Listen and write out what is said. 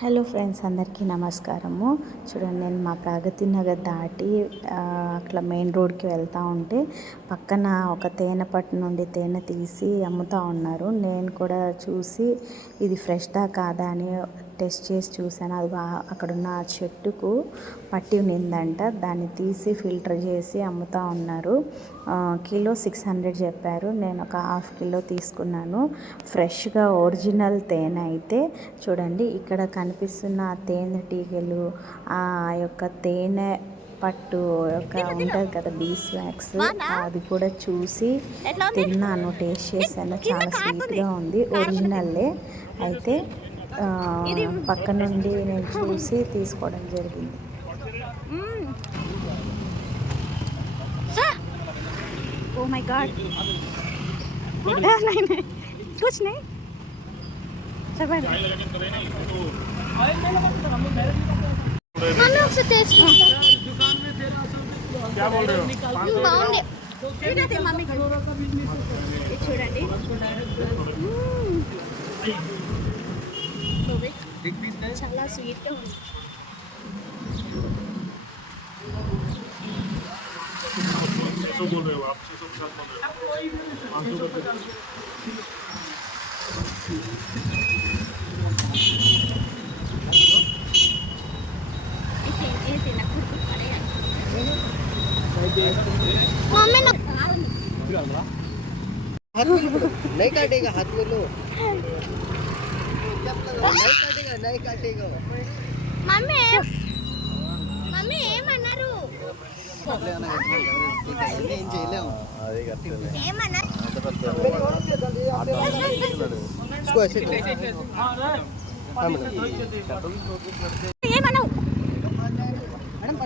Hello friends, అందరికీ నమస్కారము. చూడండి, నేను మా ప్రగతి నగర్ దాటి అట్లా మెయిన్ రోడ్కి వెళ్తూ ఉంటే పక్కన ఒక తేనె పట్టు నుండి తేనె తీసి అమ్ముతూ ఉన్నారు. నేను కూడా చూసి ఇది ఫ్రెష్దా కాదా అని టెస్ట్ చేసి చూశాను. అది అక్కడున్న చెట్టుకు పట్టి నిందంట. దాన్ని తీసి ఫిల్టర్ చేసి అమ్ముతూ ఉన్నారు. కిలో 600 చెప్పారు. నేను ఒక హాఫ్ కిలో తీసుకున్నాను. ఫ్రెష్గా ఒరిజినల్ తేనె అయితే చూడండి, ఇక్కడ కనిపిస్తున్న తేనెటీగలు, ఆ యొక్క తేనె పట్టు యొక్క ఉంటుంది కదా బీస్ వ్యాక్స్, అది కూడా చూసి తిన్నాను, టేస్ట్ చేశాను. చాలా స్వీట్గా ఉంది. ఒరిజినల్లే అయితే పక్క నుండి నేను చూసి తీసుకోవడం జరిగింది. Oh my God! नहीं कुछ नहीं मम्मी टेस्ट क्या बोल रहे हो बाउंड मम्मी చూడండి చాలా స్వీట్గా ఉంది. बोल रहे हो आप 650 बोल रहे हो 500 मम्मी नहीं काटेगा, हाथ में लो, नहीं काटेगा मम्मी मम्मी ఏమన్నారు ఏం చేయలేము ఏమన్నా ఏమన్నావు మేడం